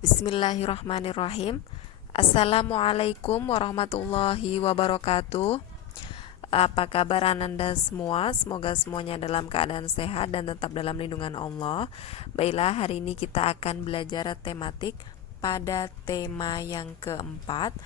Bismillahirrahmanirrahim. Assalamualaikum warahmatullahi wabarakatuh. Apa kabar Ananda semua? Semoga semuanya dalam keadaan sehat dan tetap dalam lindungan Allah. Baiklah, hari ini kita akan belajar tematik pada tema yang keempat,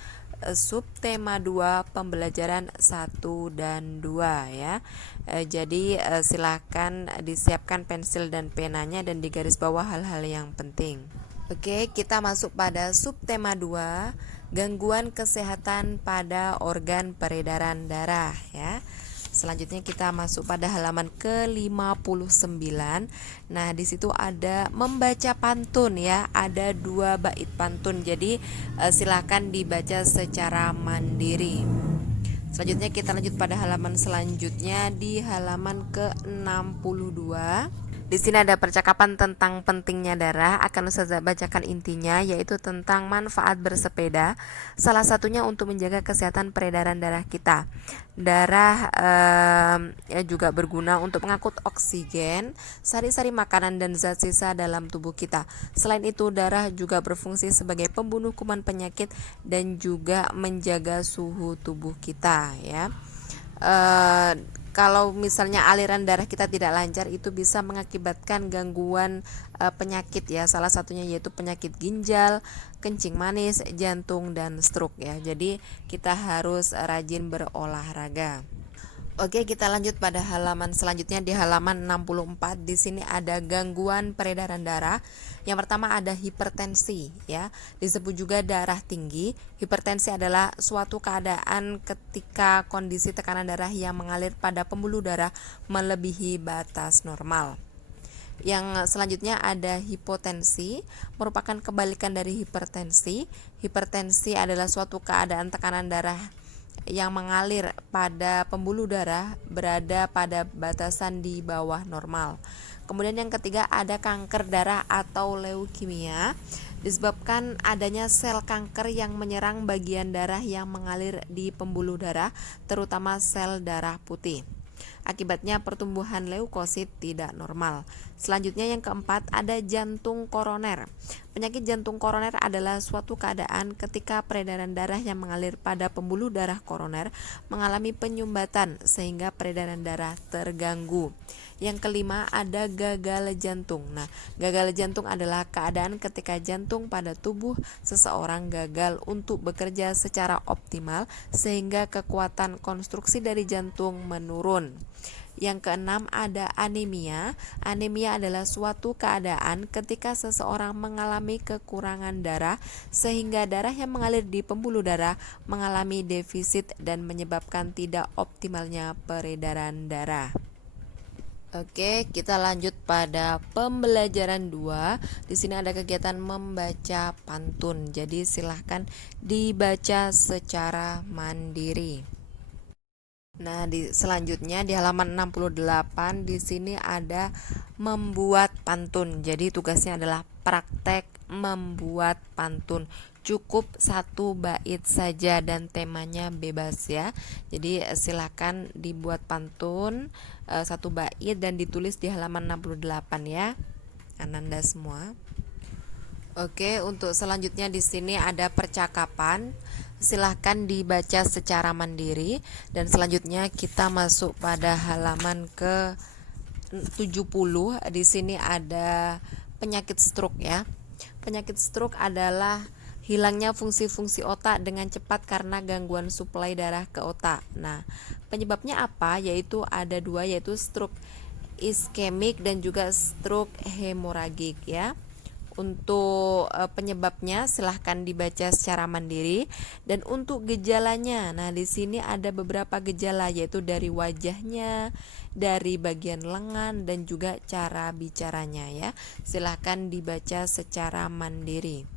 subtema 2, pembelajaran 1 dan 2 ya. Jadi silahkan disiapkan pensil dan penanya dan digaris bawah hal-hal yang penting. Oke, kita masuk pada subtema 2, gangguan kesehatan pada organ peredaran darah ya. Selanjutnya kita masuk pada halaman ke-59. Nah, di situ ada membaca pantun ya, ada 2 bait pantun. Jadi silakan dibaca secara mandiri. Selanjutnya kita lanjut pada halaman selanjutnya di halaman ke-62. Di sini ada percakapan tentang pentingnya darah. Akan Ustazah bacakan intinya, yaitu tentang manfaat bersepeda. Salah satunya untuk menjaga kesehatan peredaran darah kita. Darah juga berguna untuk mengangkut oksigen, sari-sari makanan dan zat sisa dalam tubuh kita. Selain itu, darah juga berfungsi sebagai pembunuh kuman penyakit dan juga menjaga suhu tubuh kita ya. Kalau misalnya aliran darah kita tidak lancar, itu bisa mengakibatkan gangguan penyakit ya. Salah satunya yaitu penyakit ginjal, kencing manis, jantung dan stroke ya. Jadi kita harus rajin berolahraga. Oke, kita lanjut pada halaman selanjutnya di halaman 64. Di sini ada gangguan peredaran darah. Yang pertama ada hipertensi ya. Disebut juga darah tinggi. Hipertensi adalah suatu keadaan ketika kondisi tekanan darah yang mengalir pada pembuluh darah melebihi batas normal. Yang selanjutnya ada hipotensi, merupakan kebalikan dari hipertensi. Hipertensi adalah suatu keadaan tekanan darah yang mengalir pada pembuluh darah berada pada batasan di bawah normal. Kemudian yang ketiga ada kanker darah atau leukemia, disebabkan adanya sel kanker yang menyerang bagian darah yang mengalir di pembuluh darah, terutama sel darah putih. Akibatnya pertumbuhan leukosit tidak normal. Selanjutnya yang keempat ada jantung koroner. Penyakit jantung koroner adalah suatu keadaan ketika peredaran darah yang mengalir pada pembuluh darah koroner mengalami penyumbatan sehingga peredaran darah terganggu. Yang kelima ada gagal jantung. Nah, gagal jantung adalah keadaan ketika jantung pada tubuh seseorang gagal untuk bekerja secara optimal sehingga kekuatan konstruksi dari jantung menurun. Yang keenam ada anemia. Anemia adalah suatu keadaan ketika seseorang mengalami kekurangan darah sehingga darah yang mengalir di pembuluh darah mengalami defisit dan menyebabkan tidak optimalnya peredaran darah. Oke, kita lanjut pada pembelajaran 2. Di sini ada kegiatan membaca pantun. Jadi silahkan dibaca secara mandiri. Nah, selanjutnya di halaman 68 di sini ada membuat pantun. Jadi tugasnya adalah praktek membuat pantun. Cukup 1 bait saja dan temanya bebas ya. Jadi silakan dibuat pantun 1 bait dan ditulis di halaman 68 ya, Ananda semua. Oke, untuk selanjutnya di sini ada percakapan. Silahkan dibaca secara mandiri. Dan selanjutnya kita masuk pada halaman ke 70. Di sini ada penyakit stroke ya. Penyakit stroke adalah hilangnya fungsi-fungsi otak dengan cepat karena gangguan suplai darah ke otak. Nah, penyebabnya apa? Yaitu ada 2, yaitu stroke iskemik dan juga stroke hemoragik ya. Untuk penyebabnya silahkan dibaca secara mandiri. Dan untuk gejalanya, nah di sini ada beberapa gejala, yaitu dari wajahnya, dari bagian lengan dan juga cara bicaranya ya. Silahkan dibaca secara mandiri.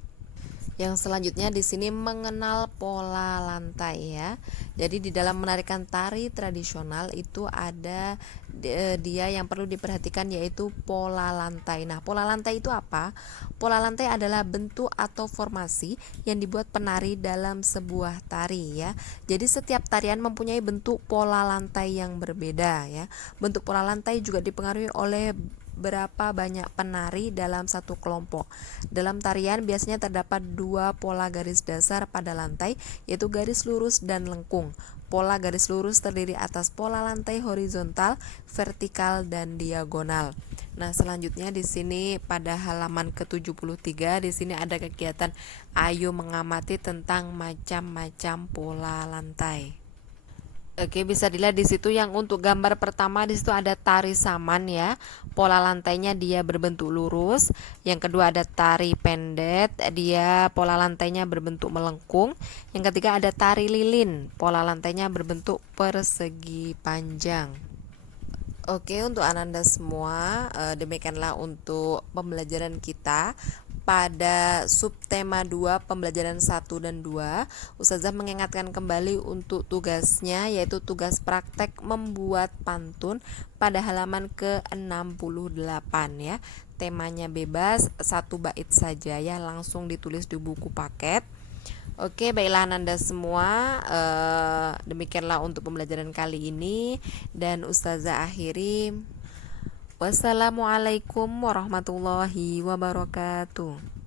Yang selanjutnya di sini mengenal pola lantai ya. Jadi di dalam menarikan tari tradisional itu ada dia yang perlu diperhatikan, yaitu pola lantai. Nah, pola lantai itu apa? Pola lantai adalah bentuk atau formasi yang dibuat penari dalam sebuah tari ya. Jadi setiap tarian mempunyai bentuk pola lantai yang berbeda ya. Bentuk pola lantai juga dipengaruhi oleh berapa banyak penari dalam satu kelompok. Dalam tarian biasanya terdapat dua pola garis dasar pada lantai, yaitu garis lurus dan lengkung. Pola garis lurus terdiri atas pola lantai horizontal, vertikal, dan diagonal. Nah, selanjutnya di sini pada halaman ke-73 di sini ada kegiatan ayo mengamati tentang macam-macam pola lantai. Oke, bisa dilihat di situ yang untuk gambar pertama di situ ada tari saman ya. Pola lantainya dia berbentuk lurus. Yang kedua ada tari pendet, dia pola lantainya berbentuk melengkung. Yang ketiga ada tari lilin, pola lantainya berbentuk persegi panjang. Oke, untuk Ananda semua, demikianlah untuk pembelajaran kita. Pada subtema 2 pembelajaran 1 dan 2, Ustazah mengingatkan kembali untuk tugasnya, yaitu tugas praktek membuat pantun pada halaman ke-68 ya. Temanya bebas, 1 bait saja ya, langsung ditulis di buku paket. Oke, baiklah Ananda semua, demikianlah untuk pembelajaran kali ini, dan Ustazah akhiri. Wassalamualaikum warahmatullahi wabarakatuh.